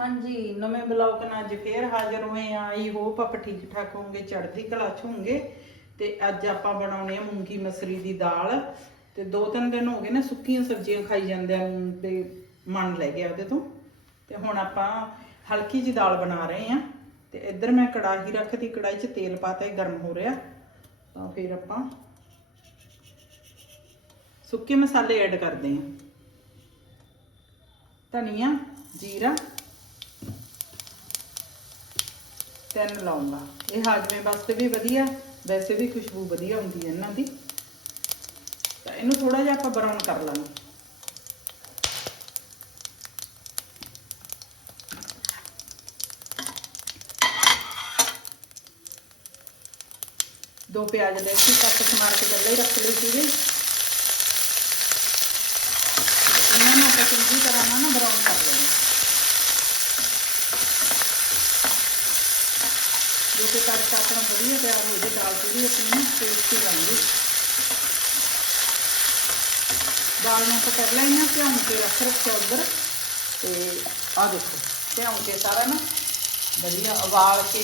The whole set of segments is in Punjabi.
ਹਾਂਜੀ, ਨਵੇਂ ਬਲੌਗ ਨਾਲ ਅੱਜ ਫੇਰ ਹਾਜ਼ਰ ਹੋਏ ਆ ਆਈ ਹੋਪ ਆਪ ਠੀਕ ਠਾਕ ਹੋਵੋਗੇ, ਚੜ੍ਹਦੀ ਕਲਾ ਚ ਹੋਵੋਗੇ। ਤੇ ਅੱਜ ਆਪਾਂ ਬਣਾਉਣੇ ਆ ਮੂੰਗੀ ਮਸਰੀ ਦੀ ਦਾਲ। ਤੇ ਦੋ ਤਿੰਨ ਦਿਨ ਹੋ ਗਏ ਨੇ, ਸੁੱਕੀਆਂ ਸਬਜ਼ੀਆਂ ਖਾਈ ਜਾਂਦੇ ਆ। ਤੇ ਮਨ ਲੈ ਗਿਆ ਉਹਦੇ ਤੋਂ। ਤੇ ਹੁਣ ਆਪਾਂ ਹਲਕੀ ਜੀ ਦਾਲ ਬਣਾ ਰਹੇ ਆ ਤੇ ਇੱਧਰ ਮੈਂ ਕੜਾਹੀ ਰੱਖਤੀ ਕੜਾਈ 'ਚ ਤੇਲ ਪਾਤਾ ਇਹ ਗਰਮ ਹੋ ਰਿਹਾ। ਤਾਂ ਫਿਰ ਆਪਾਂ ਸੁੱਕੇ ਮਸਾਲੇ ਐਡ ਕਰਦੇ ਆ ਧਨੀਆ, ਜੀਰਾ ਤਿੰਨ ਲੌਂਗਾ ਇਹ ਹਾਜਮੇ ਵਾਸਤੇ ਵੀ ਵਧੀਆ, ਵੈਸੇ ਵੀ ਖੁਸ਼ਬੂ ਵਧੀਆ ਹੁੰਦੀ ਹੈ ਇਹਨਾਂ ਦੀ। ਤਾਂ ਇਹਨੂੰ ਥੋੜਾ ਜਿਹਾ ਆਪਾਂ ਬਰਾਊਨ ਕਰ ਲਾਂਗੇ। ਦੋ ਪਿਆਜ਼ ਲੈ ਕੇ ਕੱਟ ਸਮਾਰ ਕੇ ਪਹਿਲਾਂ ਹੀ ਰੱਖ ਲਈ ਸੀਗੇ। ਇਹਨਾਂ ਨੂੰ ਆਪਾਂ ਚੰਗੀ ਤਰ੍ਹਾਂ ਨਾਲ ਨਾ ਬਰਾਊਨ ਕਰ ਲੈਣਾ। ਜੋ ਕਿ ਤੜਕਾ ਆਪਣਾ ਵਧੀਆ ਤਿਆਰ ਹੋ ਜੇ, ਦਾਲ ਪੂਰੀ ਆਪਣੀ ਟੇਸਟੀ ਬਣਦੀ ਦਾਲ ਨੂੰ ਆਪਾਂ ਕਰ ਲੈਣਾ ਭਿਉਂ ਕੇ ਰੱਖ ਰੱਖਿਆ ਉੱਧਰ। ਤੇ ਆ ਦੇਖੋ, ਭਿਉਂ ਕੇ ਸਾਰਾ ਨਾ ਵਧੀਆ ਉਬਾਲ ਕੇ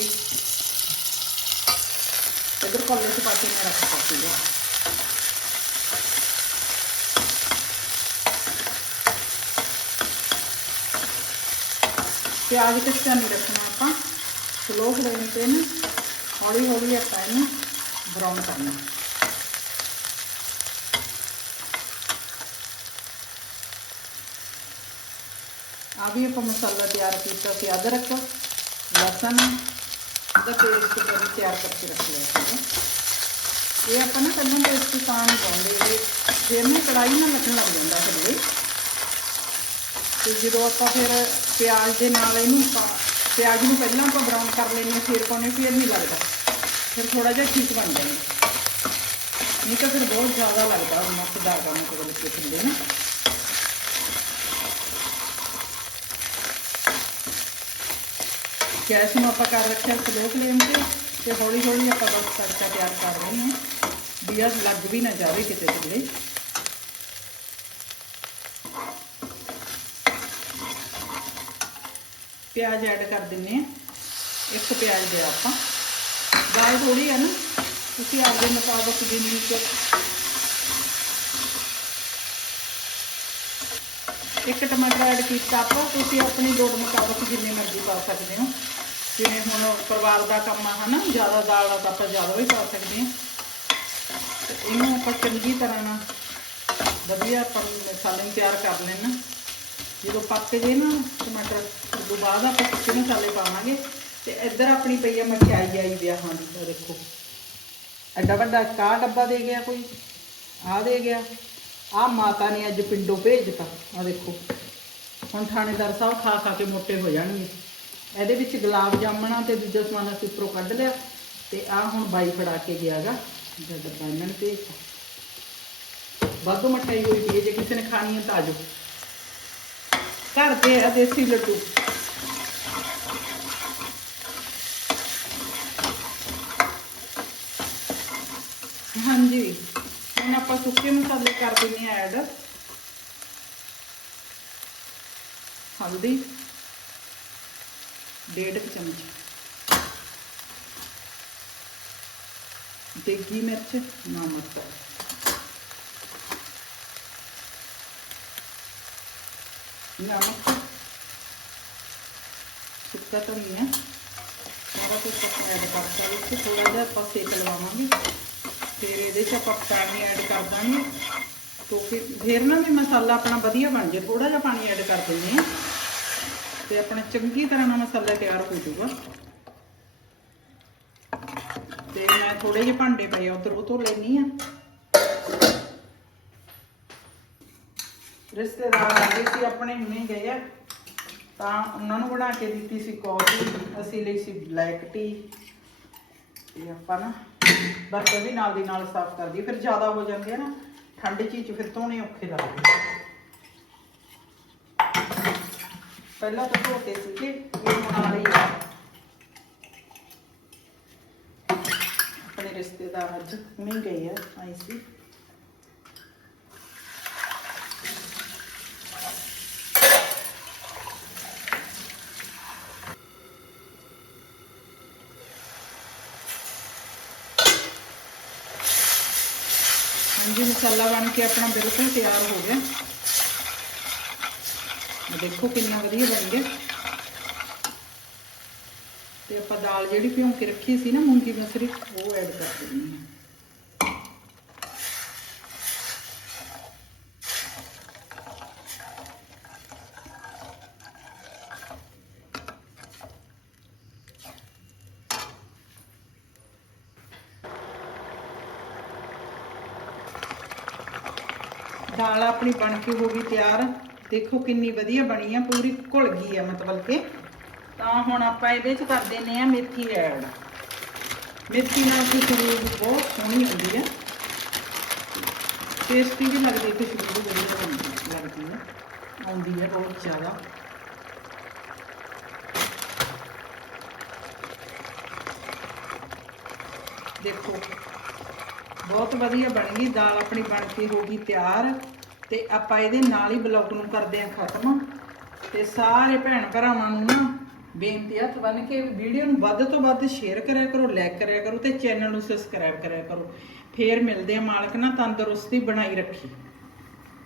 ਇਧਰ ਕੋਲੇ ਚ ਪਾ ਕੇ ਰੱਖ ਰੱਖਤਾ ਸੀਗਾ। ਪਿਆਜ਼ ਕੱਚਾ ਨਹੀਂ ਰੱਖਣਾ ਆਪਾਂ? ਸਲੋ ਫਲੇਮ ਤੇ ਨਾ, ਹੌਲੀ ਹੌਲੀ ਆਪਾਂ ਇਹਨੂੰ ਬਰਾਊਨ ਕਰਨਾ। ਆ ਵੀ ਆਪਾਂ ਮਸਾਲਾ ਤਿਆਰ ਕੀਤਾ ਸੀ ਅਦਰਕ ਲਸਣ ਦਾ ਪੇਸਟ ਕਰੀ ਤਿਆਰ ਕਰਕੇ ਰੱਖ ਲਿਆ ਸੀ ਇਹ ਆਪਾਂ ਨਾ ਪਹਿਲਾਂ ਪੇਸਟ ਤਾਂ ਨਹੀਂ ਪਾਉਂਦੇ ਇਹ ਫਿਰ ਕੜਾਈ ਨਾਲ ਲੱਗਣ ਲੱਗ ਜਾਂਦਾ ਥੱਲੇ ਤੇ ਜਦੋਂ ਆਪਾਂ ਫਿਰ ਪਿਆਜ਼ ਦੇ ਨਾਲ ਇਹਨੂੰ ਪਿਆਜ਼ ਨੂੰ ਪਹਿਲਾਂ ਆਪਾਂ ਬਰਾਊਨ ਕਰ ਲੈਂਦੇ ਫਿਰ ਪਾਉਣੇ ਫਿਰ ਨਹੀਂ ਲੱਗਦਾ। ਫਿਰ ਥੋੜਾ ਜਿਹਾ ਠੀਕ ਬਣ ਜਾਂਦਾ ਨਹੀਂ ਤਾਂ ਫਿਰ ਬਹੁਤ ਜ਼ਿਆਦਾ ਲੱਗਦਾ ਮਸਦਾਰ ਦਾ ਮਤਲਬ ਕਿ ਹੁੰਦੇ ਨਾ। ਗੈਸ ਨੂੰ ਆਪਾਂ ਕਰ ਰੱਖਿਆ ਸਲੋ ਫਲੇਮ ਤੇ ਤੇ ਹੌਲੀ ਹੌਲੀ ਆਪਾਂ ਬਸ ਤੜਕਾ ਤਿਆਰ ਕਰ ਰਹੇ ਹਾਂ। ਵੀ ਇਹ ਲੱਗ ਵੀ ਨਾ ਜਾਵੇ ਕਿਤੇ ਥੱਲੇ। ਪਿਆਜ਼ ਐਡ ਕਰ ਦਿੰਨੇ ਆ। ਇੱਕ ਪਿਆਜ਼ ਦੇ ਆਪਾਂ। ਦਾਲ ਥੋੜੀ ਹੈ ਨਾ, ਤੁਸੀਂ ਆਪਦੇ ਮੁਤਾਬਕ ਜਿੰਨੀ ਕੁ ਇੱਕ ਟਮਾਟਰ ਐਡ ਕੀਤਾ ਆਪਾਂ, ਤੁਸੀਂ ਆਪਣੀ ਲੋੜ ਮੁਤਾਬਕ ਜਿੰਨੇ ਮਰਜ਼ੀ ਪਾ ਸਕਦੇ ਹੋ। ਜਿਵੇਂ ਹੁਣ ਪਰਿਵਾਰ ਦਾ ਕੰਮ ਆ, ਹਨਾ, ਜ਼ਿਆਦਾ ਦਾਲ ਆ ਆਪਾਂ ਜ਼ਿਆਦਾ ਵੀ ਪਾ ਸਕਦੇ ਹਾਂ। ਇਹਨੂੰ ਆਪਾਂ ਚੰਗੀ ਤਰ੍ਹਾਂ ਨਾਲ ਵਧੀਆ ਆਪਾਂ ਮਸਾਲੇ ਨੂੰ ਤਿਆਰ ਕਰ ਲੈਣਾ ਜਦੋਂ ਪੱਕ ਜੇ ਨਾ ਟਮਾਟਰ ਉਦੋਂ ਬਾਅਦ ਆਪਾਂ ਸੁੱਕੇ ਮਸਾਲੇ ਪਾਵਾਂਗੇ। ਤੇ ਇੱਧਰ ਆਪਣੀ ਪਈ ਆ ਮਠਿਆਈ ਆਈ ਵਿਆਹਾਂ ਦੀ ਉਹ ਦੇਖੋ। ਐਡਾ ਵੱਡਾ ਕਾ ਡੱਬਾ ਦੇ ਗਿਆ ਕੋਈ ਆ ਦੇ ਗਿਆ। ਆ ਮਾਤਾ ਨੇ ਅੱਜ ਪਿੰਡੋਂ ਭੇਜਤਾ ਆ ਦੇਖੋ। ਹੁਣ ਥਾਣੇਦਾਰ ਸਾਹਿਬ ਖਾ ਖਾ ਕੇ ਮੋਟੇ ਹੋ ਜਾਣਗੇ। ਇਹਦੇ ਵਿੱਚ ਗੁਲਾਬ ਜਾਮਣਾ ਤੇ ਦੂਜਾ ਸਮਾਨ ਅਸੀਂ ਉੱਪਰੋਂ ਕੱਢ ਲਿਆ। ਤੇ ਆ ਹੁਣ ਬਾਈ ਫੜਾ ਕੇ ਗਿਆਗਾ ਜਿਹੜਾ ਡੱਬਾ ਇਹਨਾਂ ਨੇ ਭੇਜਤਾ। ਵਾਧੂ ਮਠਾਈ ਹੋਈ ਪਈ ਜੇ ਕਿਸੇ ਨੇ ਖਾਣੀ ਹੈ ਤਾਂ ਆ ਘਰ ਦੇ ਆ ਦੇਸੀ ਲੱਡੂ। ਹਾਂਜੀ। ਹੁਣ ਆਪਾਂ ਸੁੱਕੇ ਮਸਾਲੇ ਕਰ ਦਿੰਦੇ ਆ ਐਡ ਹਲਦੀ। ਡੇਢ ਕੁ ਚਮਚ। ਦੇਗੀ ਮਿਰਚ, ਨਮਕ। ਨਮਕ। ਸੁੱਕਾ ਧਨੀਆ। ਸਾਰਾ ਕੁਝ ਆਪਾਂ ਐਡ ਕਰਤਾ। ਵਿੱਚ ਥੋੜਾ ਜਿਹਾ ਆਪਾਂ ਸੇਕ ਲਵਾਵਾਂਗੇ। ਫਿਰ ਇਹਦੇ 'ਚ ਆਪਾਂ ਪਾਣੀ ਐਡ ਕਰ ਦਾਂਗੇ। ਕਿਉਂਕਿ ਫਿਰ ਨਾ ਵੀ ਮਸਾਲਾ ਆਪਣਾ ਵਧੀਆ ਬਣ ਜੇ ਥੋੜਾ ਜਿਹਾ ਪਾਣੀ ਐਡ ਕਰ ਦਿੰਦੇ ਆ ਤੇ ਆਪਣਾ ਚੰਗੀ ਤਰ੍ਹਾਂ ਨਾਲ ਮਸਾਲਾ ਤਿਆਰ ਹੋ ਜਾਊਗਾ। ਤੇ ਮੈਂ ਥੋੜੇ ਜਿਹੇ ਭਾਂਡੇ ਪਏ ਉਧਰ ਉਹ ਤੋਂ ਲੈਣੀ ਆ ਰਿਸ਼ਤੇਦਾਰ ਆ ਸੀ, ਆਪਣੇ ਹੁਣੇ ਗਏ ਆ। ਤਾਂ ਉਹਨਾਂ ਨੂੰ ਬਣਾ ਕੇ ਦਿੱਤੀ ਸੀ ਕਾਫੀ ਅਸੀਂ ਲਈ ਸੀ ਬਲੈਕ ਟੀ ਤੇ ਆਪਾਂ ਨਾ ਬਰਤਨ ਵੀ ਨਾਲ ਦੀ ਨਾਲ ਸਾਫ਼ ਕਰ ਦਈਏ ਫਿਰ ਜ਼ਿਆਦਾ ਹੋ ਜਾਂਦੇ ਆ ਨਾ, ਠੰਡ ਚੀਜ਼ ਫਿਰ ਧੋਣੇ ਔਖੇ ਲੱਗਦੇ ਪਹਿਲਾਂ ਤਾਂ ਧੋਤੇ ਸੀਗੇ, ਇਹ ਹੁਣ ਆ ਰਹੀ ਆਪਣੇ ਰਿਸ਼ਤੇਦਾਰ ਅੱਜ ਹੁਣੇ ਗਏ ਆ ਆਏ ਸੀ। ਹਾਂਜੀ, ਮਸਾਲਾ ਬਣ ਕੇ ਆਪਣਾ ਬਿਲਕੁਲ ਤਿਆਰ ਹੋ ਗਿਆ। ਦੇਖੋ ਕਿੰਨਾ ਵਧੀਆ ਬਣ ਗਿਆ। ਤੇ ਆਪਾਂ ਦਾਲ ਜਿਹੜੀ ਭਿਉਂ ਕੇ ਰੱਖੀ ਸੀ ਨਾ, ਮੂੰਗੀ ਮਸਰੀ, ਉਹ ਐਡ ਕਰ ਦਿੰਦੇ ਹਾਂ। ਦਾਲ ਆਪਣੀ ਬਣ ਕੇ ਹੋ ਗਈ ਤਿਆਰ। ਦੇਖੋ ਕਿੰਨੀ ਵਧੀਆ ਬਣੀ ਆ, ਪੂਰੀ ਘੁਲ ਗਈ ਆ ਮਤਲਬ ਕਿ। ਤਾਂ ਹੁਣ ਆਪਾਂ ਇਹਦੇ ਚ ਕਰ ਦਿੰਨੇ ਆ ਮੇਥੀ ਐਡ। ਮੇਥੀ ਨਾਲ ਖੁਸ਼ਬੂ ਬਹੁਤ ਸੋਹਣੀ ਹੁੰਦੀ ਆ। ਟੇਸਟੀ ਵੀ ਲੱਗਦੀ ਖੁਸ਼ਬੂ ਵਧੀਆ ਲੱਗਦੀ ਆ। ਆਉਂਦੀ ਆ ਬਹੁਤ ਜ਼ਿਆਦਾ। ਦੇਖੋ ਬਹੁਤ ਵਧੀਆ ਬਣ ਗਈ, ਦਾਲ ਆਪਣੀ ਬਣ ਕੇ ਹੋ ਗਈ ਤਿਆਰ ਤੇ ਆਪਾਂ ਇਹਦੇ ਨਾਲ ਹੀ ਬਲੌਗ ਨੂੰ ਕਰਦੇ ਹਾਂ ਖਤਮ ਤੇ ਸਾਰੇ ਭੈਣ ਭਰਾਵਾਂ ਨੂੰ ਨਾ ਬੇਨਤੀ ਹੱਥ ਬੰਨ ਕੇ ਵੀਡੀਓ ਨੂੰ ਵੱਧ ਤੋਂ ਵੱਧ ਸ਼ੇਅਰ ਕਰਿਆ ਕਰੋ ਲਾਈਕ ਕਰਿਆ ਕਰੋ ਤੇ ਚੈਨਲ ਨੂੰ ਸਬਸਕ੍ਰਾਈਬ ਕਰਿਆ ਕਰੋ। ਫੇਰ ਮਿਲਦੇ ਆ ਮਾਲਕ ਨਾ ਤੰਦਰੁਸਤੀ ਬਣਾਈ ਰੱਖੀ।